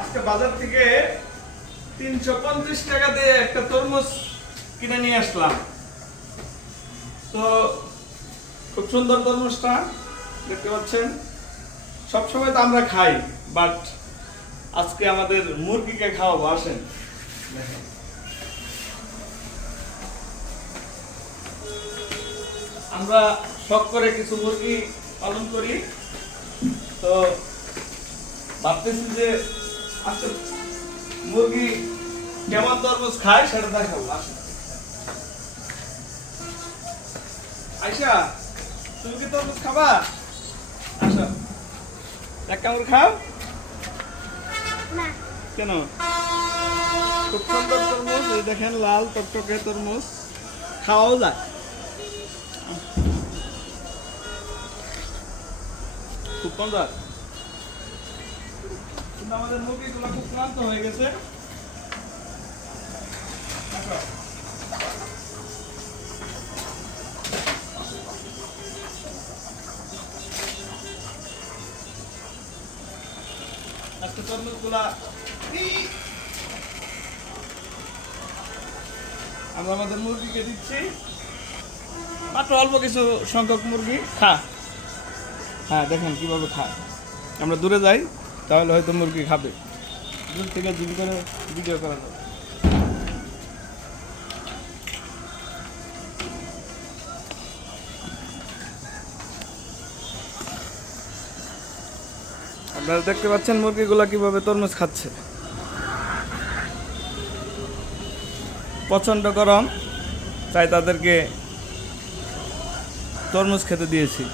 আজকে বাজার থেকে 350 টাকা দিয়ে একটা তরমুজ কিনে নিয়ে আসলাম। তো খুব সুন্দর তরমুজটা দেখতে পাচ্ছেন। সবসময় তো আমরা খাই, বাট আজকে আমাদের মুরগিকে খাওয়াবো। আসেন দেখেন। আমরা শখ করে কিছু মুরগি পালন করি, তো ভাবতেছি যে আচ্ছা মুরগি কেমন তরমুজ খায় সেটা দেখাবো। আসেন আয়শা, তুমি কি তরমুজ খাবা? আসো, এক কামড় খাও। না। কেন? খুব সুন্দর তরমুজ, এই দেখেন লাল টকটকে তরমুজ, খাওয়াও যায়। খুব মজার। কিন্তু আমাদের মুরগিগুলো খুব ক্লান্ত হয়ে গেছে। আসো। আজকে তরমুজগুলা আমরা আমাদের মুরগিকে দিচ্ছি। মাত্র অল্প কিছু সংখ্যক মুরগি খা। হ্যাঁ দেখেন কিভাবে খায়। আমরা দূরে যাই তাহলে হয়তো মুরগি খাবে। দূর থেকে জিম করে ভিডিও করা যাবে। আপনারা দেখতে পাচ্ছেন মুরগিগুলা কিভাবে তরমুজ খাচ্ছে। প্রচণ্ড গরম, তাই তাদেরকে তরমুজ খেতে দিয়েছি।